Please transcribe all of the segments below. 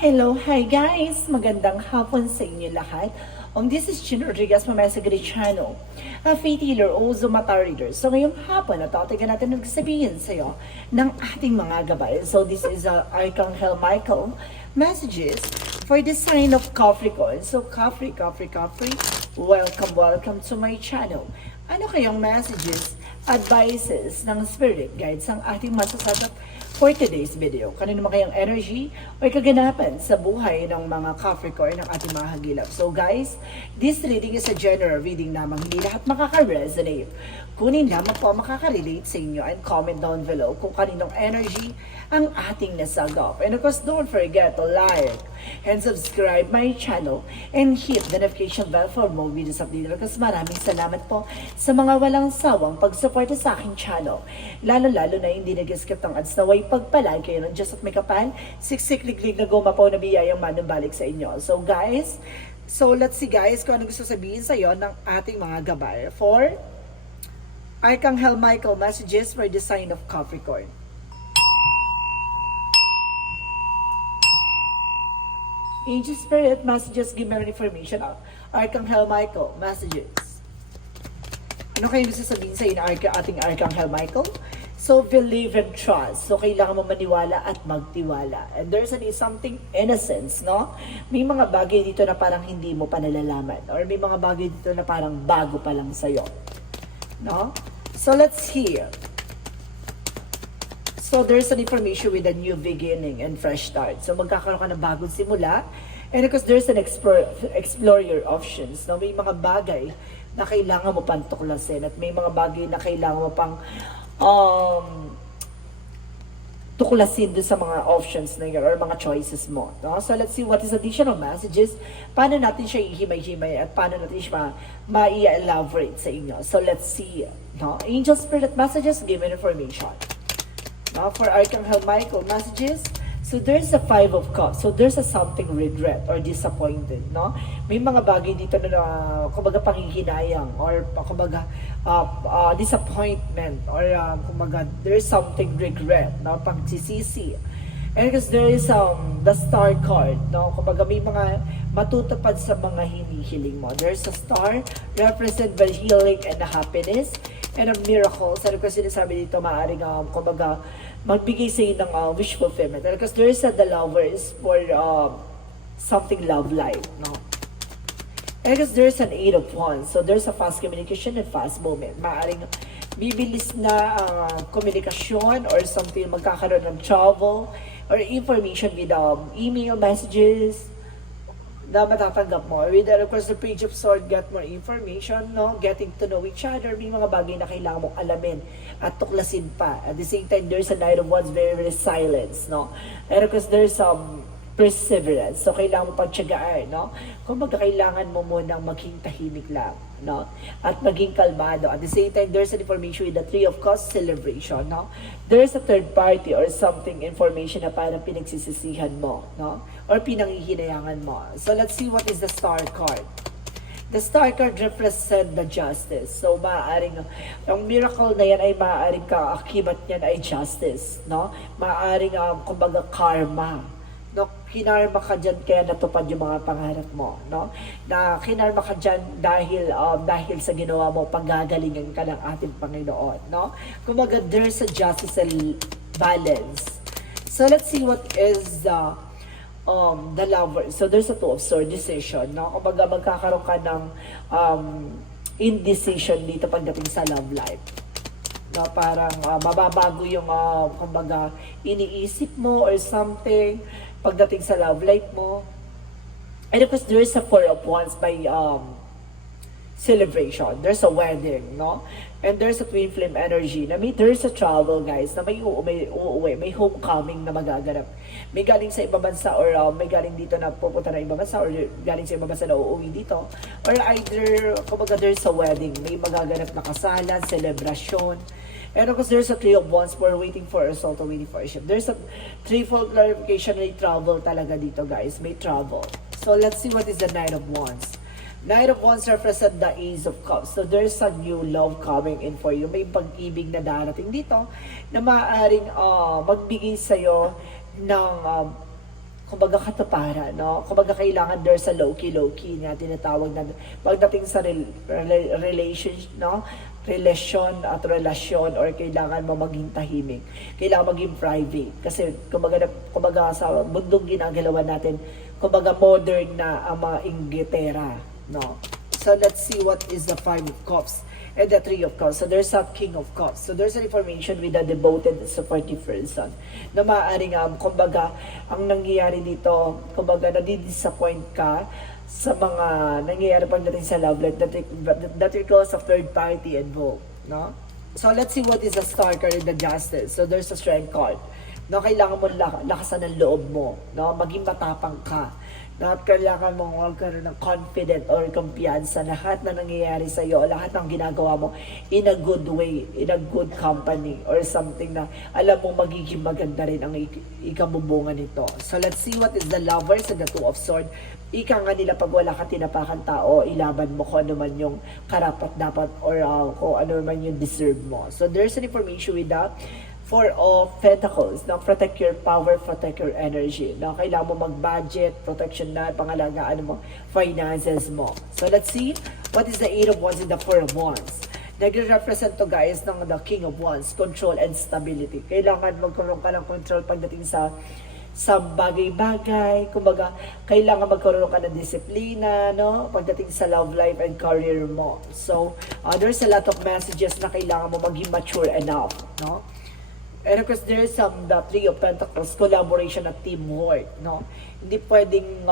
Hello, hi guys! Magandang hapon sa inyo lahat. This is Chin Rodriguez from Mesagri Channel, a faith healer, also mata reader. So ngayong hapon, natatagan natin nagsabihin sa iyo ng ating mga gabay. So this is Archangel Michael messages for the sign of Capricorn. So Capri, welcome to my channel. Ano kayong messages, advices ng spirit guides ang ating masasagap for today's video? Kanino naman kayang energy o kaganapan sa buhay ng mga Capricorn ng ating mga hagilap? So guys, this reading is a general reading lamang. Hindi lahat makaka-resonate. Kunin lamang po makaka-relate sa inyo and comment down below kung kaninong energy ang ating nasagap. And of course, don't forget to like and subscribe my channel and hit the notification bell for more videos updated. Kasi maraming salamat po sa mga walang sawang pagsuporta sa aking channel. Lalo-lalo na hindi nag-skip ng ads na way pagpalag kayo ng Diyos at may kapal, siksik-liklik na gumapaw na biyayang manumbalik sa inyo. So guys, let's see guys kung ano gusto sabihin sa iyo ng ating mga gabay for Archangel Michael messages for the sign of Capricorn. Angel Spirit messages, give me information. Archangel Michael messages. Ano kayo gusto sabihin sa inyo ating Archangel Michael? So, believe and trust. So, kailangan mo maniwala at magtiwala. And there's something innocence, no? May mga bagay dito na parang hindi mo pa nalalaman. Or may mga bagay dito na parang bago pa lang sa'yo. No? So, let's hear. So, there's an information with a new beginning and fresh start. So, magkakaroon ka ng bagong simula. And of course, there's an explore your options. No? May mga bagay na kailangan mo pang tuklasin. At may mga bagay na kailangan mo pang tuklasin dun sa mga options na yun or mga choices mo. No? So, let's see what is additional messages. Paano natin siya ihimay-himay at paano natin siya ma-elaborate sa inyo. So, let's see. No? Angel Spirit messages, give me information. No? For Archangel Michael messages, so there's a Five of Cups. So there's a something regret or disappointed, no? May mga bagay dito na kumbaga panghihinayang or kumbaga disappointment or kumbaga there's something regret, no? Pagsisisi. And because there is the Star card, no? Kumbaga may mga matutupad sa mga hinihiling mo. There's a star represent the healing and the happiness and a miracle. Ano kasi sinasabi dito, maaaring kumbaga magbigay sa iyo ng wish fulfillment. Because there is the lover is for something love life, no? And because there is an Eight of Wands, so there's a fast communication and fast movement. Maaaring bibilis na komunikasyon or something, magkakaroon ng travel or information with email messages na matatanggap mo. With of course, the Page of Swords, get more information, no? Getting to know each other. May mga bagay na kailangan mong alamin at tuklasin pa. At the same time, there's a Knight of Wands, very, very silence, no? And of course, there's some perseverance. So, kailangan mo pagtyagaan, no? Kung kailangan mo munang maging tahimik lang, no? At maging kalmado. At the same time, there's an information with the Three of Cups celebration, no? There's a third party or something information na parang pinagsisisihan mo, no? Or pinanghihinayangan mo. So, let's see what is the Star card. The Star card represent the justice. So, maaaring, ang miracle na yan ay maaaring kaakibat niyan ay justice, no? Maaaring, kumbaga, karma. No, kinarma ka dyan kaya natupad yung mga pangarap mo, no? Na kinarma ka dyan dahil sa ginawa mo, paggagalingan ka ng ating Panginoon, no? Kumbaga, there's a justice and balance. So, let's see what is the lover. So, there's a Two of Swords decision, no? Kumbaga, magkakaroon ka ng indecision dito pagdating sa love life. No, parang mababago yung kumbaga iniisip mo or something pagdating sa love life mo. And of course, there is a Four of Wands by celebration. There's a wedding, no? And there's a twin flame energy na there's a travel, guys, na may uuwi, may homecoming na magaganap. May galing sa ibang bansa or may galing dito na pupunta na ibang bansa or galing sa ibang bansa na uuwi dito. Or either, kumbaga, there's a wedding. May magaganap na kasalan, celebration. And of course, there's a Three of Wands for waiting for a result or waiting for a ship. There's a threefold clarification, may travel talaga dito, guys. May travel. So, let's see what is the Knight of Wands. Knight of Wands represent the Ace of Cups. So, there's a new love coming in for you. May pag-ibig na darating dito na maaaring magbigay sa'yo ng kumbaga katuparan, no? Kumbaga kailangan there's a low-key na tinatawag na pagdating sa relationship, no? Relasyon or kailangan mo maging tahimik. Kailangan maging private kasi kumbaga sa mundong ginagalawan natin, kumbaga modern na ang mga inggitera, no? So let's see what is the Five of Cups and the Three of Cups. So there's a King of Cups. So there's an information with a devoted supportive person na maaaring kumbaga ang nangyayari dito, kumbaga nadidisappoint ka sa mga nangyayari pagdating sa love life that because of third party involved, no? So let's see what is the Star card in the Justice. So there's a Strength card. No, kailangan mo lakasan ng loob mo, no? Maging matapang ka. No, at kailangan mo magkaroon ng confident or kumpiyansa na lahat na nangyayari sa iyo, lahat ng ginagawa mo in a good way, in a good company or something na alam mo magiging maganda rin ang ikamubungan nito. So let's see what is the Lovers and the Two of Swords. Ika nga nila pag wala ka tinapakan tao, ilaban mo kung ano man yung karapat-dapat or kung ano man yung deserve mo. So there's an information with that. Four of Pentacles, no? Protect your power, protect your energy. No? Kailangan mo mag-budget, protection na, pangalagaan mo, finances mo. So let's see, what is the Eight of Wands and the Four of Wands? Nagre-represent to guys ng the King of Wands, control and stability. Kailangan magkaroon ka ng control pagdating sa bagay-bagay, kumbaga, kailangan magkaroon ka ng disiplina, no? Pagdating sa love life and career mo. So, there's a lot of messages na kailangan mo maging mature enough, no? And of course, there is the Three of Pentacles, collaboration at teamwork, no? Hindi pwedeng,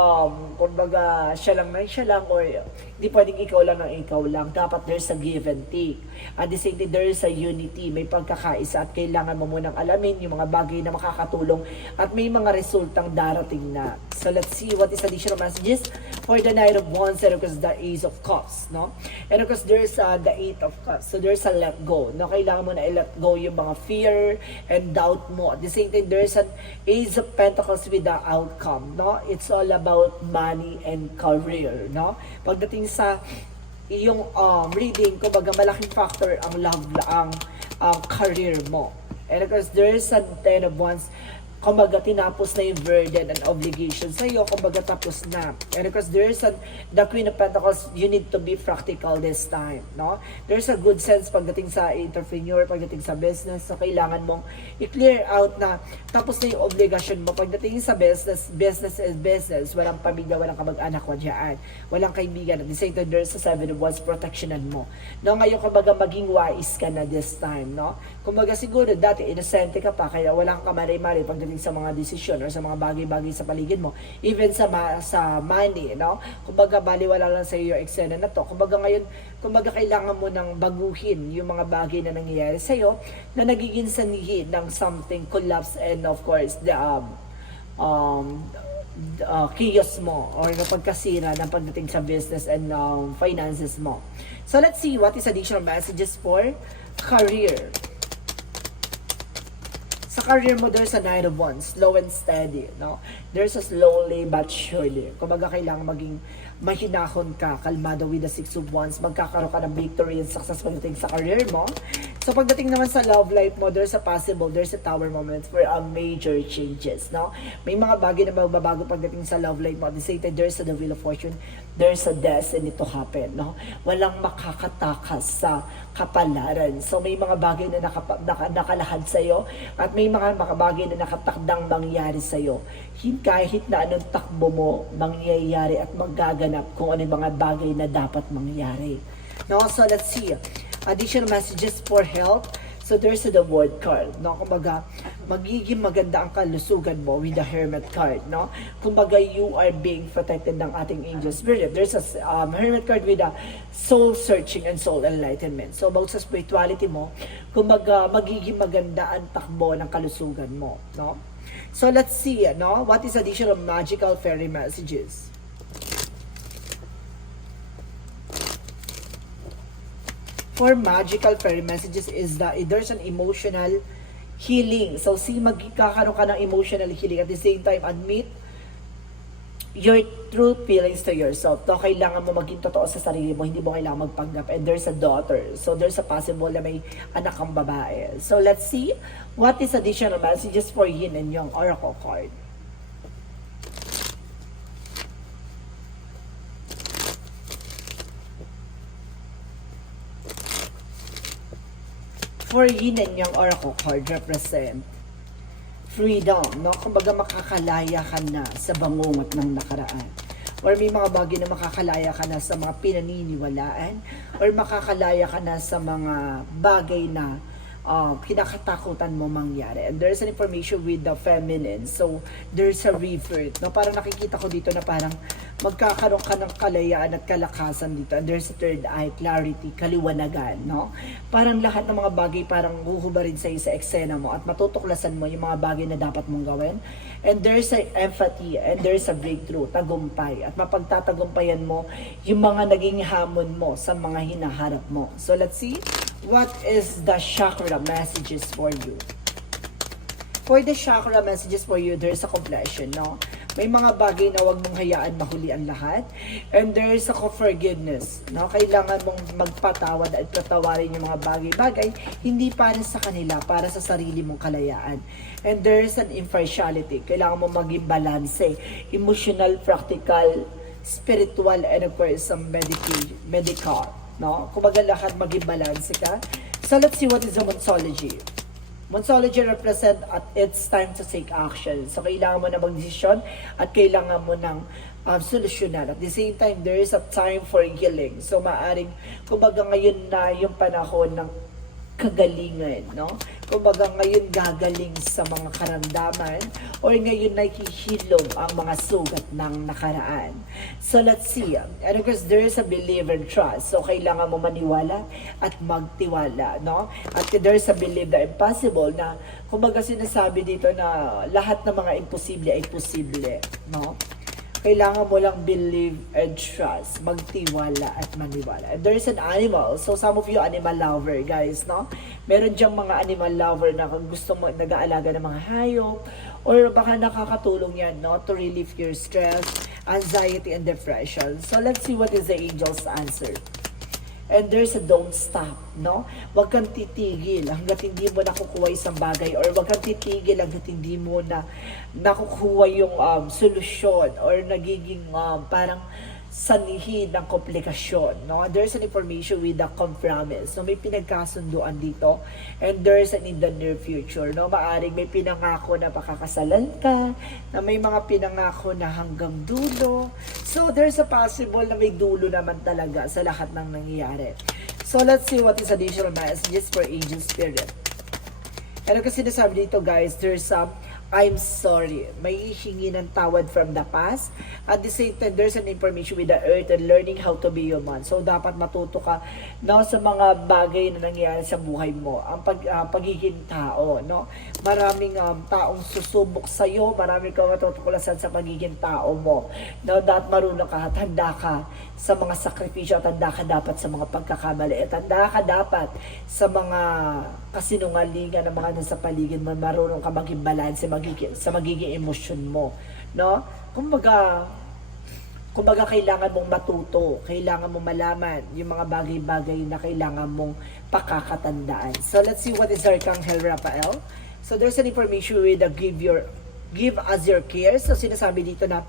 kumbaga, siya lang, or hindi pwedeng ikaw lang. Dapat there's a give and take. At the same time, there is a unity, may pagkakaisa, at kailangan mo munang alamin yung mga bagay na makakatulong, at may mga resultang darating na. So let's see what is additional messages for the Knight of Wands, and of course, the Ace of Cups, no? And of course, there's the Eight of Cups. So there's a let go, no? Kailangan mo na i-let go yung mga fear and doubt mo. At the same time, there's an Ace of Pentacles with the outcome, no? It's all about money and career, no? Pagdating sa iyong reading, kumbaga malaking factor ang love, ang career mo. And of course, there's a Ten of Wands, kumbaga tinapos na yung burden and obligation sa iyo, kumbaga tapos na. And of course, there's the Queen of Pentacles, you need to be practical this time, no? There's a good sense pagdating sa entrepreneur, pagdating sa business, so kailangan mong i-clear out na tapos na yung obligation mo. Pagdating sa business is business, walang pamilya, walang kamag-anak ko dyan, walang kaibigan. At the same time, there's a Seven of Wands, protectionan mo, no? Ngayon, kumbaga maging wise ka na this time, no? Kumbaga siguro dati inosente ka pa, kaya walang kamari-mari pagdating sa mga desisyon or sa mga bagay-bagay sa paligid mo, even sa money, no? Kumbaga baliwala lang sa iyo yung eksena na to. Kumbaga ngayon, kumbaga kailangan mo nang baguhin yung mga bagay na nangyayari sa iyo na nagiging sanhi ng something collapse and of course the chaos mo or napagkasira ng pagdating sa business and finances mo. So let's see what is additional messages for career. Sa career mo, there's a Nine of Wands, slow and steady, no? There's a slowly but surely. Kumbaga, kailangan maging mahinahon ka, kalmado with the Six of Wands, magkakaroon ka ng victory and success pagdating sa career mo. So, pagdating naman sa love life mo, there's a Tower moment for a major changes, no? May mga bagay na magbabago pagdating sa love life mo. At the same time, there's the Wheel of Fortune, there's a destiny to happen, no? Walang makakatakas sa kapalaran. So, may mga bagay na nakalahad sa'yo at may mga bagay na nakatakdang mangyari sa'yo. Kahit na anong takbo mo, mangyayari at magaganap kung ano mga bagay na dapat mangyari. No? So, let's see. Additional messages for health. So, there's the World card. No? Kumbaga, magiging maganda ang kalusugan mo with the Hermit card. No? Kumbaga, you are being protected ng ating angel spirit. There's a Hermit card with a soul searching and soul enlightenment. So, about sa spirituality mo, kumbaga, magiging maganda ang takbo ng kalusugan mo. No? So, let's see, no? What is additional magical fairy messages? For magical fairy messages is that there's an emotional healing. So, magkakaroon ka ng emotional healing. At the same time, admit your true feelings to yourself. So, kailangan mo maging totoo sa sarili mo. Hindi mo kailangan magpanggap. And there's a daughter. So, there's a possible na may anak kang babae. So, let's see what is additional messages for Yin and Yang Oracle card. For yin and yang oracle card represent freedom, no? Kumbaga makakalaya ka na sa bangungot ng nakaraan. Or may mga bagay na makakalaya ka na sa mga pinaniniwalaan, or makakalaya ka na sa mga bagay na kinakatakutan mo mangyari. And there's an information with the feminine. So, there's a rebirth. No? Parang nakikita ko dito na parang magkakaroon ka ng kalayaan at kalakasan dito. And there's a third eye, clarity, kaliwanagan. No? Parang lahat ng mga bagay parang huhubarin sa'yo sa eksena mo at matutuklasan mo yung mga bagay na dapat mong gawin. And there's a empathy and there's a breakthrough, tagumpay. At mapagtatagumpayan mo yung mga naging hamon mo sa mga hinaharap mo. So, let's see. What is the chakra messages for you? For the chakra messages for you, there's a completion, no? May mga bagay na wag mong hayaan mahuli ang lahat. And there is a forgiveness, no? Kailangan mong magpatawad at patawarin yung mga bagay-bagay, hindi para sa kanila, para sa sarili mong kalayaan. And there is an impartiality. Kailangan mong maging balanse. Emotional, practical, spiritual, and of course, some medical. No? Kumbaga lahat maging balance ka. So let's see what is the Monsology. Monsology represent at it's time to take action. So kailangan mo na magdesisyon at kailangan mo ng solusyonan. At the same time, there is a time for healing. So maaring, kumbaga ngayon na yung panahon ng kagalingan, no? Kumbaga ngayon gagaling sa mga karamdaman or ngayon nakihilom ang mga sugat ng nakaraan. So let's see. And of course, there is a belief and trust. So kailangan mo maniwala at magtiwala, no? At there is a belief na impossible na kumbaga sinasabi dito na lahat ng mga imposible ay posible, no? Kailangan mo lang believe and trust, magtiwala at maniwala. And there is an animal. So some of you animal lover, guys, no? Meron diyang mga animal lover na kung gusto mo nag-aalaga ng mga hayop or baka nakakatulong yan, no? To relieve your stress, anxiety, and depression. So let's see what is the angel's answer. And there's a don't stop, no? Huwag kang titigil hanggat hindi mo nakukuha isang bagay or huwag kang titigil hanggat hindi mo na nakukuha yung solusyon or nagiging parang sanhi ng komplikasyon, no? There's an information with the compromise. So may pinagkasunduan dito and there's an in the near future, no? Maaring may pinangako na pakakasalan ka, na may mga pinangako na hanggang dulo. So there's a possible na may dulo naman talaga sa lahat ng nangyayari. So let's see what is additional messages for angel spirit. Ano kasi sinasabi dito, guys, there's some I'm sorry. May hihingi ng tawad from the past. At the same time, there's an information with the earth and learning how to be human. So, dapat matuto ka no, sa mga bagay na nangyayari sa buhay mo. Ang pagiging tao, no? Maraming taong susubok sa'yo. Maraming ka matutuklasan sa pagiging tao mo. No, dapat marunong ka at handa ka sa mga sakripisyo at handa ka dapat sa mga pagkakamali. At handa ka dapat sa mga kasinungalingan ng mga nasa paligid mo. Marunong ka maging balance sa magiging emosyon mo, no? Kumbaga kailangan mong matuto, kailangan mong malaman yung mga bagay-bagay na kailangan mong pakakatandaan. So let's see what is Archangel Raphael. So there's an information with the give as your care. So sinasabi dito na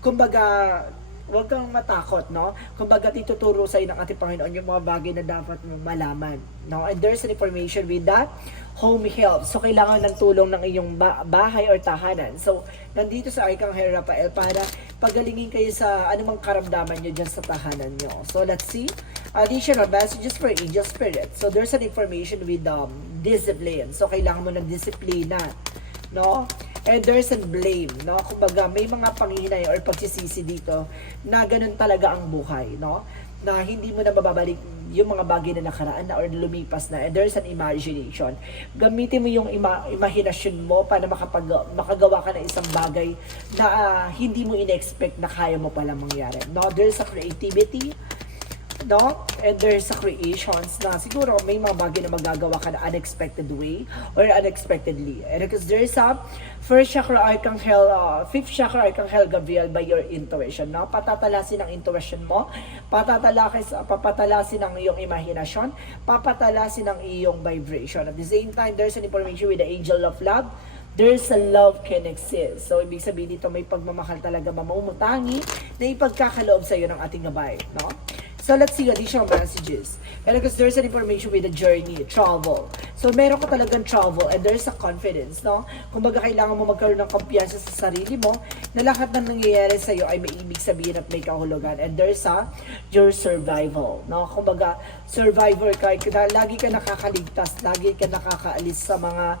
kumbaga huwag kang matakot, no? Kumbaga ituturo sa iyo ng ating Panginoon yung mga bagay na dapat mo malaman, no? And there's an information with that home help. So, kailangan ng tulong ng iyong bahay or tahanan. So, nandito sa Archangel Raphael para pagalingin kayo sa anumang karamdaman nyo dyan sa tahanan nyo. So, let's see. Additional messages for angel spirit. So, there's an information with discipline. So, kailangan mo ng disiplina, no? And there's a blame, no? Kumbaga, may mga panghihinay or pagsisisi dito na ganun talaga ang buhay, no? Na hindi mo na mababalik yung mga bagay na nakaraan na or lumipas na. And there's an imagination. Gamitin mo yung imahinasyon mo para makagawa ka ng isang bagay na hindi mo in-expect na kaya mo pala mangyari. No? There's a creativity, no? And there's a creations na siguro may mga bagay na magagawa ka na unexpected way or unexpectedly. And because there's a first chakra Archangel, fifth chakra Archangel Gabriel by your intuition, no? Patatalasin ang intuition mo, papatalasin ang iyong imahinasyon, papatalasin ang iyong vibration. At the same time, there's an information with the angel of love. There's a love can exist. So, ibig sabihin dito, may pagmamahal talaga mamumutangi na ipagkakaloob sa iyo ng ating gabay, no? So let's see additional messages. And because there's an information with the journey, travel. So meron ka talagang travel and there's a confidence, no? Kumbaga kailangan mo magkaroon ng kumpiyansa sa sarili mo na lahat ng nangyayari sa iyo ay may ibig sabihin at may kahulugan. And there's your survival, no? Kumbaga survivor ka, lagi ka nakakaligtas, lagi ka nakakaalis sa mga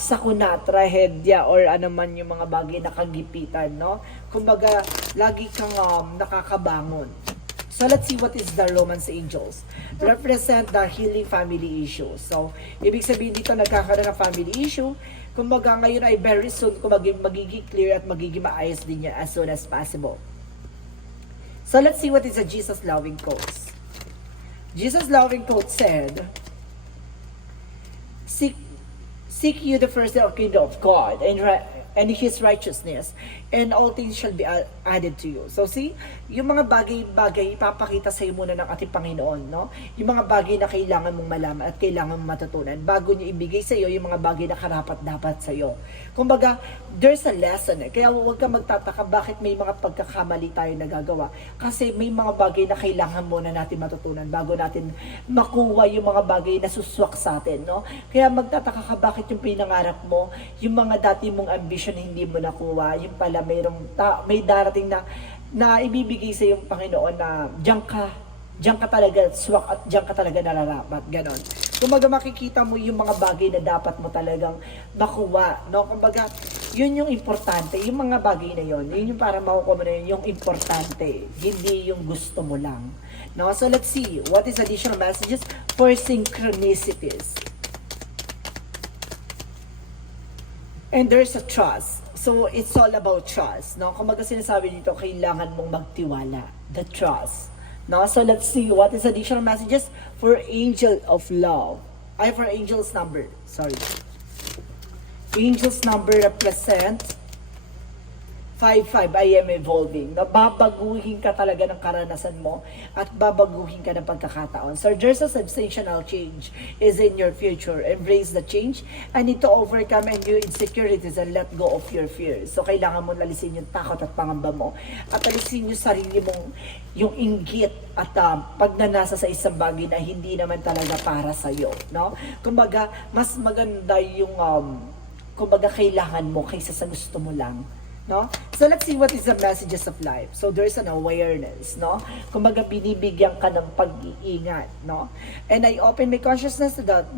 sakuna, trahedya, or ano man yung mga bagay na kagipitan, no? Kumbaga, lagi kang nakakabangon. So, let's see what is the Romance Angels. Represent the healing family issue. So, ibig sabihin dito, nagkakaroon ng family issue. Kumbaga, ngayon ay very soon, magiging clear at magiging maayos din niya as soon as possible. So, let's see what is the Jesus loving quotes. Jesus loving quote said, Seek you the first kingdom of God and His righteousness, and all things shall be added to you. So see, yung mga bagay-bagay, ipapakita sa iyo muna ng ating Panginoon, no? Yung mga bagay na kailangan mong malaman at kailangan mong matutunan bago niya ibigay sa iyo yung mga bagay na karapat-dapat sa iyo. Kumbaga, there's a lesson. Kaya huwag kang magtataka bakit may mga pagkakamali tayo nagagawa. Kasi may mga bagay na kailangan muna natin matutunan bago natin makuha yung mga bagay na suswak sa atin, no? Kaya magtataka ka bakit yung pinangarap mo, yung mga dati mong ambition hindi mo nakuha, yung pala may darating na ibibigay sa yung Panginoon na diyan ka talaga swak at diyan ka talaga nararapat, ganon. Kumbaga makikita mo yung mga bagay na dapat mo talagang makuha, no? Kumbaga, yun yung importante, yung mga bagay na yun yung para makukuha mo na yun, yung importante, hindi yung gusto mo lang, no? So let's see, what is additional messages for synchronicities? And there's a trust. So, it's all about trust, no? Kung sinasabi dito, kailangan mong magtiwala. The trust. No? So, let's see what is additional messages for angel of love. For angel's number. Sorry. Angel's number represent 5-5, I am evolving. Babaguhin ka talaga ng karanasan mo at babaguhin ka ng pagkakataon. So there's a sensational change is in your future. Embrace the change and need to overcome and your insecurities and let go of your fears. So kailangan mo lalisin yung takot at pangamba mo at alisin yung sarili mong yung inggit at pagnanasa sa isang bagay na hindi naman talaga para sa'yo, no? Kumbaga, mas maganda yung kumbaga kailangan mo kaysa sa gusto mo lang. No? So let's see what is the messages of life. So there's an awareness, no? Kumbaga binibigyan ka ng pag-iingat, no? And I open my consciousness to that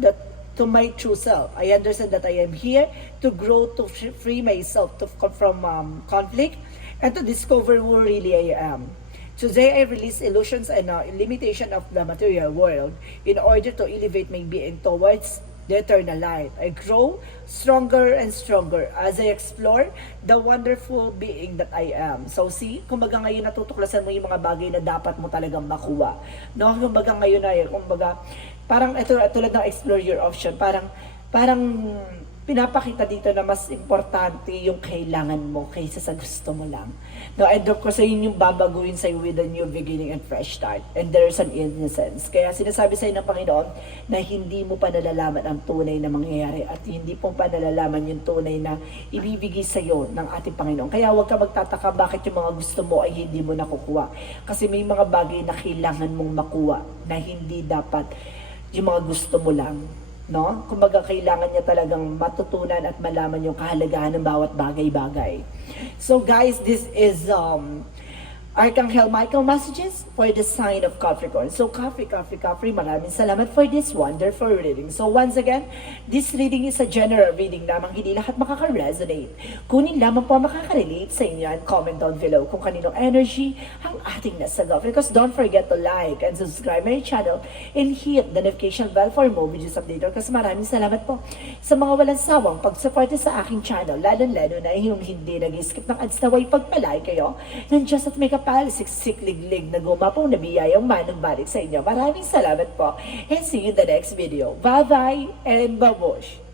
to my true self. I understand that I am here to grow, to free myself from conflict and to discover who really I am. Today I release illusions and limitation of the material world in order to elevate my being towards the eternal life. I grow stronger and stronger as I explore the wonderful being that I am. So see, kumbaga ngayon natutuklasan mo yung mga bagay na dapat mo talagang makuha. No, kumbaga ngayon ay, kumbaga, parang ito, tulad ng explore your option, parang pinapakita dito na mas importante yung kailangan mo kaysa sa gusto mo lang. No, and of course, yun yung babaguhin sa'yo with a new beginning and fresh start. And there's an innocence. Kaya sinasabi sa'yo ng Panginoon na hindi mo pa nalalaman ang tunay na mangyayari at hindi mo pa nalalaman yung tunay na ibibigay sa'yo ng ating Panginoon. Kaya huwag ka magtataka bakit yung mga gusto mo ay hindi mo nakukuha. Kasi may mga bagay na kailangan mong makuha na hindi dapat yung mga gusto mo lang. No? Kumbaga kailangan niya talagang matutunan at malaman yung kahalagahan ng bawat bagay-bagay. So guys, this is Archangel Michael messages for the sign of Capricorn. So Capri, maraming salamat for this wonderful reading. So once again, this reading is a general reading lamang, hindi lahat makaka-resonate. Kunin lamang po makaka-relate sa inyo and comment down below kung kaninong energy ang ating nasagap. Because don't forget to like and subscribe my channel and hit the notification bell for more videos updated. Kasi maraming salamat po sa mga walang sawang pag-suporte sa aking channel, lalo-lalo na yung hindi nag-skip ng ads na way pagpalay kayo ng Diyos at may siksik-liglig na gumapong na biyayang manugbalik sa inyo. Maraming salamat po and see you in the next video. Bye-bye and babush!